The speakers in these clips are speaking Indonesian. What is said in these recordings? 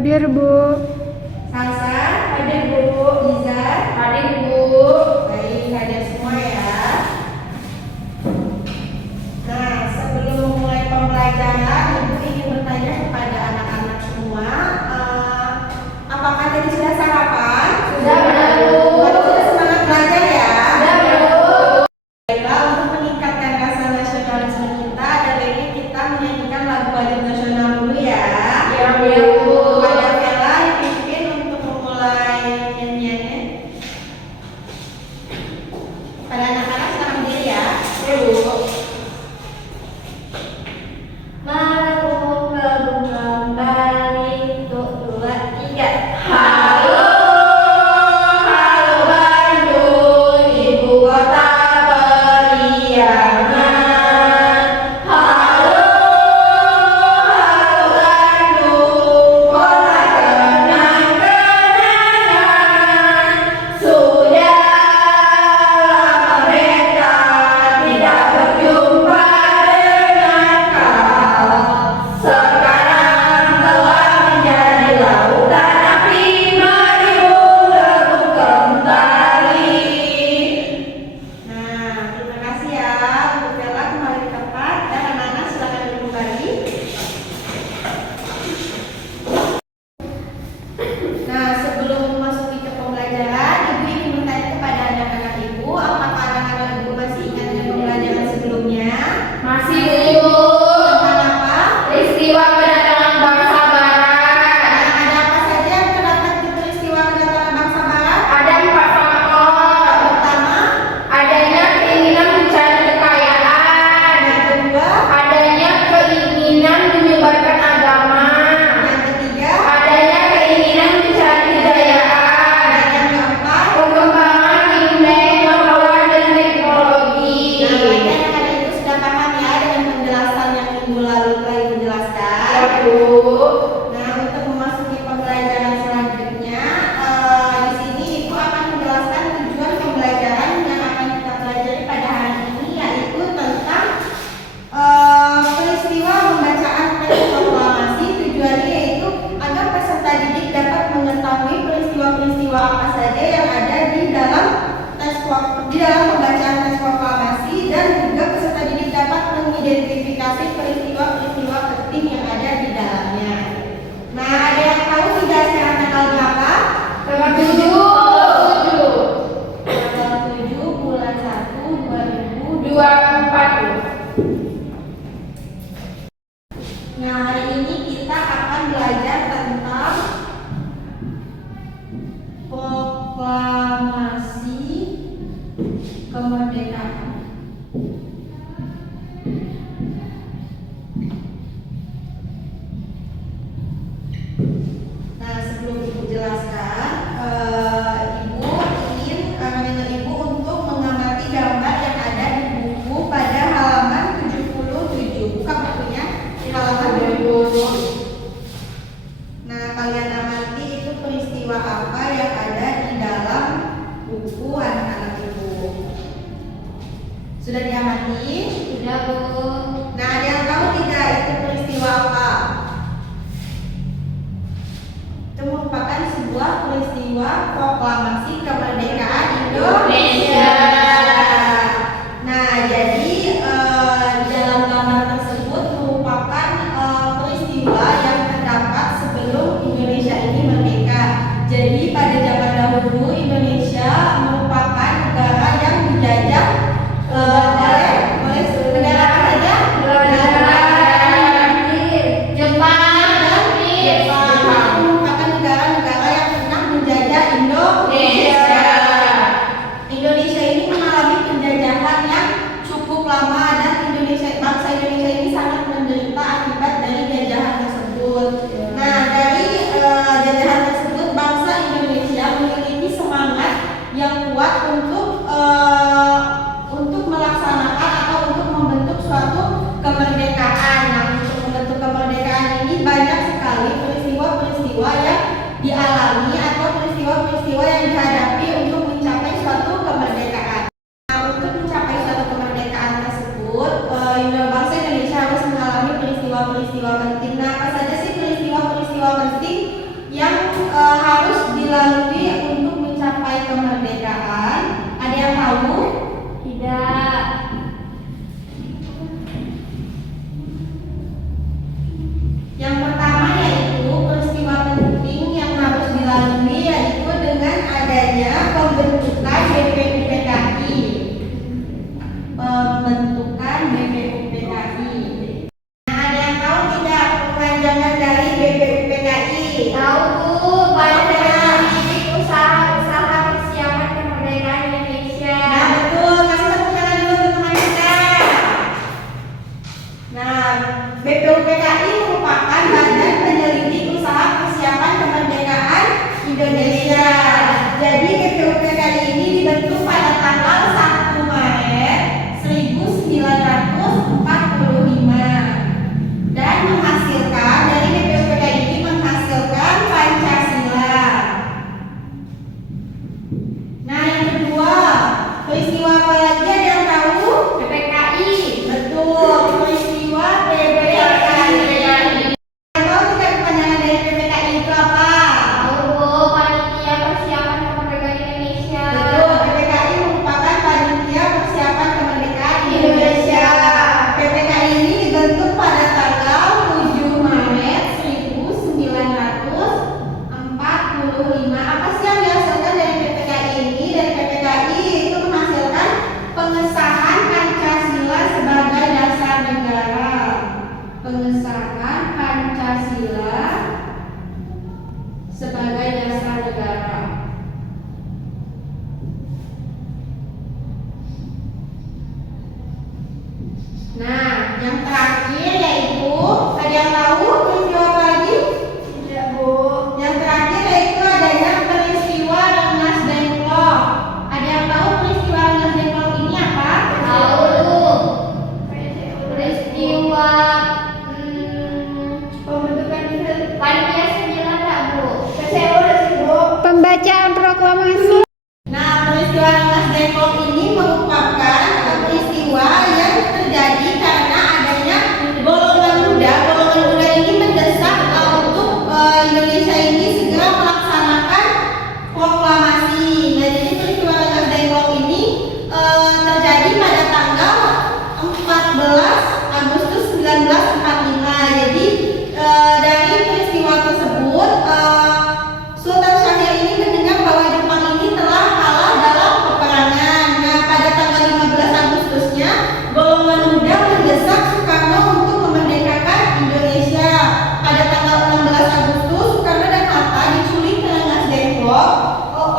Hadir, Bu. Salsa, hadir Bu. Izar, hadir Bu. Baik, hadir semua ya. Nah, sebelum memulai pembelajaran, Ibu ingin bertanya kepada anak-anak semua, apakah tadi sudah sarapan? Sudah, Bu. Sudah semangat belajar ya? Sudah, Bu. Baiklah, untuk meningkatkan rasa nasionalisme kita, ada baiknya kita menyanyikan lagu wajib nasional dulu ya. Iya, Bu. Ada Vela dipimpin untuk memulai nyanyiannya. Pada anak-anak sekarang berdiri ya. Iya, Bu. Melakukan kembali untuk 2, 3. Halo, halo Bandung, ibu kota periangan. Halo, halo Bandung, kota kenang-kenangan. Sudah lama mereka tidak berjumpa dengan kau. Sekarang telah menjadi lautan api, mari bergabung kembali. Nah, terima kasih ya untuk Vela, kembali ke tempat dan anak-anak silakan duduk kembali. Nah, sebelum memasuki ke pembelajaran, Ibu ingin bertanya kepada anak-anak Ibu, apakah anak-anak Ibu masih ingat dengan pembelajaran sebelumnya? Masih, Bu. Tentang apa? Peristiwa kedatangan bangsa Barat. Nah, ada apa saja yang terdapat di peristiwa kedatangan bangsa Barat? Ada 4 faktor. Pertama, Adanya keinginan mencari kekayaan. yang kedua, Adanya keinginan menyebarkan agama. yang ketiga, Adanya keinginan mencari kejayaan. dan yang keempat. Perkembangan ilmu pengetahuan dan teknologi. Nah, berarti anak-anak itu sudah paham ya dengan penjelasan yang minggu lalu telah Ibu jelaskan. Ya, Bu. Nah, untuk memasuki pembelajaran selanjutnya, di sini Ibu akan menjelaskan tujuan pembelajaran yang akan kita pelajari pada hari ini, yaitu tentang peristiwa pembacaan teks proklamasi. Tujuannya yaitu agar peserta didik dapat mengetahui peristiwa-peristiwa apa saja yang ada di dalam pembacaan teks proklamasi, dan juga peserta didik dapat mengidentifikasi peristiwa-peristiwa penting yang ada di dalamnya. Nah, ada yang tahu tidak sekarang tanggal berapa? Tanggal 7. Tanggal 7 bulan 1 2024. 24. Nah, hari ini kita akan belajar tentang proklamasi kemerdekaan. Nah, sebelum Ibu jelaskan, Ibu ingin anak-anak Ibu untuk mengamati gambar yang ada di buku pada halaman 77. Buka bukunya di halaman 77. Nah, kalian amati itu peristiwa apa yang ada di dalam buku anak-anak Ibu. Sudah diamati? Sudah, Bu. Nah, ada yang tahu tidak itu peristiwa apa? Yang pertama yaitu peristiwa penting yang harus dilalui yaitu dengan adanya pembentukan BPUPKI. Pembentukan BPUPKI. Nah, ada yang tahu tidak kepanjangan dari BPUPKI? Tahu Bu, Badan Usaha Persiapan Kemerdekaan Indonesia. Nah, betul. Kasih tepuk tangan dulu untuk teman kita. Nah, BPUPKI merupakan Badan Penyelidik Usaha Persiapan Kemerdekaan Indonesia. Jadi BPUPKI ini dibentuk pada tanggal 1 Maret 1945 dan menghasilkan dari BPUPKI ini menghasilkan Pancasila. Nah, yang kedua, peristiwa apa lagi ada yang tahu? PPKI. Betul, peristiwa PPKI. Tahu tidak kepanjangan dari PPKI itu apa? Tahu Bu, Panitia Persiapan Kemerdekaan Indonesia. Betul, PPKI merupakan Panitia Persiapan Kemerdekaan Indonesia. PPKI ini dibentuk pada tanggal 7 Maret 1945. Apa sih yang dihasilkan dari PPKI ini? Dari PPKI itu menghasilkan pengesahan Pancasila sebagai dasar negara. Pengesahan Pancasila sebagai dasar negara. Nah, yang terakhir yaitu ada yang tahu peristiwa apa lagi? Tidak Bu. Yang terakhir yaitu adanya peristiwa Rengas Dengklok. Ada yang tahu peristiwa Rengas Dengklok ini apa? Tahu Bu. Peristiwa pembentukan Panitia 9 tak Bu? PCO sih Bu. Pembacaan proklamasi. Nah, peristiwa Rengas Dengklok ini merupakan peristiwa yang terjadi karena adanya golongan muda. Golongan muda ini mendesak untuk Indonesia ini segera melaksanakan proklamasi. Nah, jadi peristiwa Rengas Dengklok ini terjadi pada tanggal 14 Agustus 1945. Jadi dari peristiwa tersebut Sultan Syahrir ini mendengar bahwa Jepang ini telah kalah dalam peperangan. Nah, pada tanggal 15 Agustusnya, golongan muda mendesak Soekarno untuk memerdekakan Indonesia. Pada tanggal 16 Agustus, Soekarno dan Hatta diculik ke Rengas Dengklok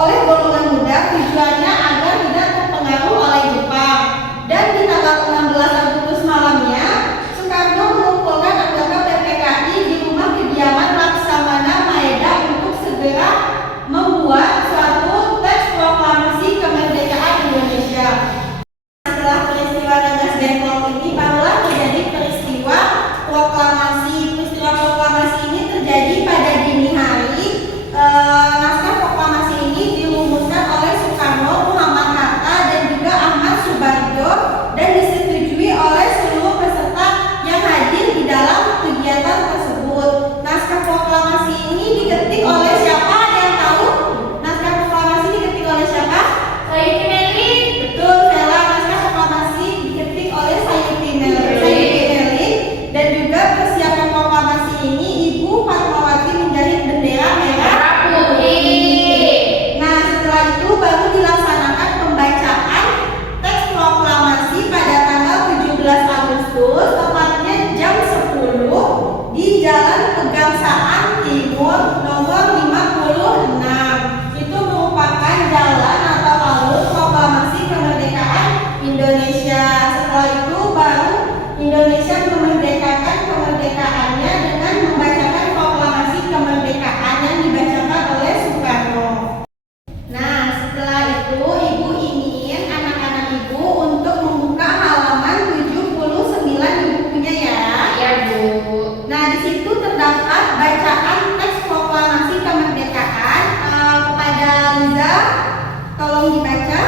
oleh golongan muda tujuannya agar tidak terpengaruh oleh Jepang. Dan di tanggal 16 Agustus malamnya, Soekarno mengumpulkan anggota PPKI di rumah kediaman Laksamana Maeda untuk segera membuat suatu teks proklamasi kemerdekaan Indonesia. Setelah peristiwa Rengas Dengklok ini barulah terjadi peristiwa proklamasi. Peristiwa proklamasi ini terjadi pada dini hari. Naskah proklamasi ini dirumuskan oleh Soekarno, Muhammad Hatta, dan juga Ahmad Subarjo dan disetujui oleh seluruh peserta yang hadir di dalam kegiatan tersebut. Naskah proklamasi ini diketik oleh siapa? Ada yang tahu? Naskah proklamasi diketik oleh siapa? Sayuti Melly. Betul, Vela. Naskah proklamasi diketik oleh Sayuti Melly. Dan juga persiapan proklamasi ini Ibu Fatmawati menjahit bendera merah putih. Nah, setelah itu baru dilaksanakan pembacaan teks proklamasi pada tanggal 17 Agustus, tepatnya jam 10 di Jalan Pegangsaan Timur nomor 56. Itu merupakan jalan atau alur proklamasi kemerdekaan Indonesia. Setelah itu baru Indonesia memerdekakan kemerdekaannya dengan membacakan proklamasi kemerdekaan yang dibacakan oleh Soekarno. Nah, setelah itu Ibu ingin anak-anak Ibu untuk membuka halaman 79 di bukunya ya. Ya Bu. Nah, di situ terdapat bacaan teks proklamasi kemerdekaan. Kepada Liza, tolong dibaca.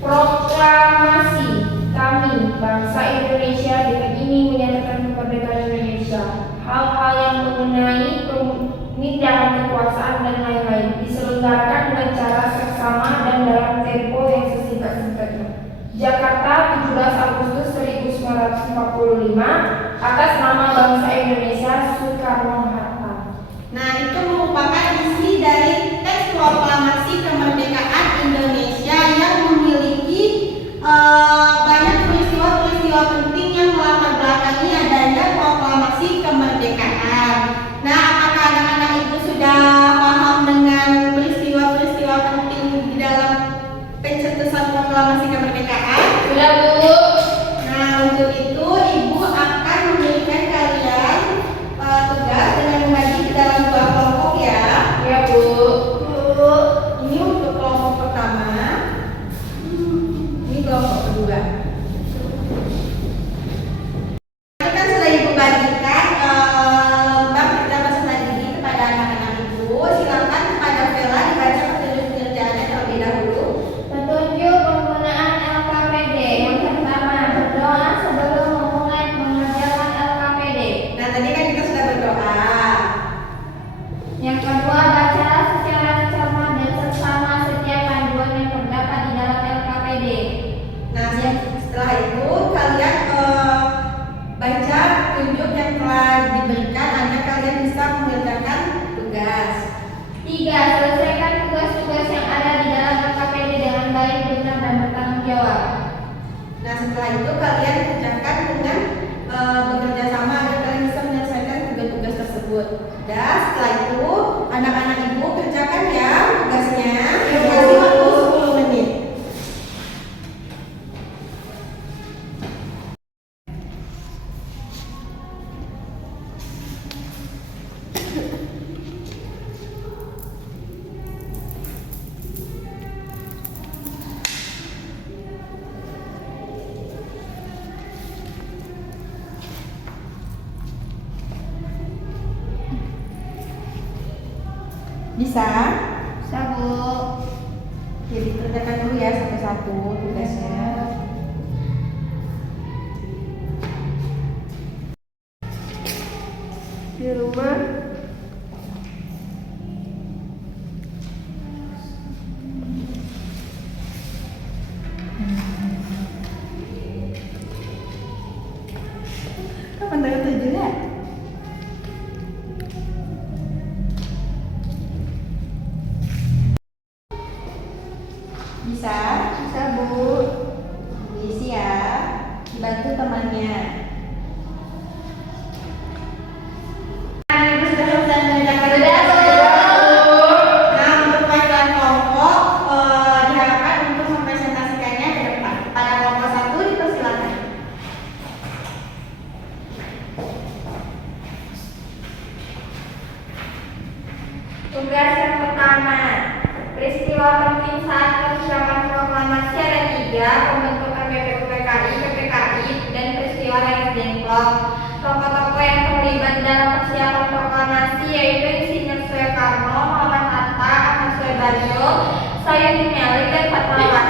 Proklamasi. Kami, bangsa Indonesia, dengan ini menyatakan kemerdekaan Indonesia. Hal-hal yang mengenai pemindahan kekuasaan dan lain-lain diselenggarakan dengan cara seksama dan dalam tempo yang sesingkat-singkatnya. Jakarta, 17 Agustus 1945. atas nama bangsa Indonesia Soekarno-Hatta. Nah, itu merupakan isi dari teks proklamasi kemerdekaan Indonesia yang memiliki banyak peristiwa-peristiwa penting yang melatar belakangi adanya proklamasi kemerdekaan. Nah, apakah anak-anak ibu sudah paham dengan peristiwa-peristiwa penting di dalam pencetusan proklamasi kemerdekaan? Sudah, Bu. Nah, untuk itu ibu akan memberikan kalian tugas dengan membagi ke dalam 2 kelompok ya. Ya, Bu. Ini untuk kelompok pertama. Ini kelompok kedua. Tadi kan sudah ibu bagikan lembak kerja peserta didik kepada anak-anak ibu. Silakan kepada Vela dibaca petunjuk pengerjaannya terlebih dahulu. Petunjuk penggunaan LKPD. Yang pertama, berdoa sebelum memulai mengerjakan LKPD. Nah, tadi kan kita sudah berdoa. Yang kedua, bacalah secara cermat dan seksama setiap panduan yang terdapat di dalam LKPD. Nah, setelah itu kalian baca petunjuk yang telah diberikan agar kalian bisa mengerjakan tugas. 3. Selesaikan tugas-tugas yang ada di dalam LKPD dengan baik, benar, dan bertanggung jawab. Nah, setelah itu kalian kerjakan dengan bekerja sama agar kalian bisa menyelesaikan tugas-tugas tersebut. Dan setelah itu anak-anak ibu kerjakan ya tugasnya. Kasih waktu 10 menit. Bisa? Bisa, Bu. Jadi kerjakan dulu ya satu-satu tugasnya. Di rumah. Kapan tanggal 7 ya? Bisa? Bisa, Bu. Diisi ya. Dibantu temannya. Nah, ibu sudah selesai mengerjakan tugas. Nah, untuk pelajaran kelompok diharapkan untuk mempresentasikannya ke depan. Pada kelompok 1 dipersilakan. Tugas yang pertama, peristiwa penting saat persiapan proklamasi ada 3, pembentukan BPUPKI, PPKI, dan peristiwa Rengas Dengklok. Tokoh-tokoh yang terlibat dalam persiapan proklamasi yaitu Insinyur Soekarno, Muhammad Hatta, Ahmad Suebarjo, Sayun Melik, dan Fatmawati.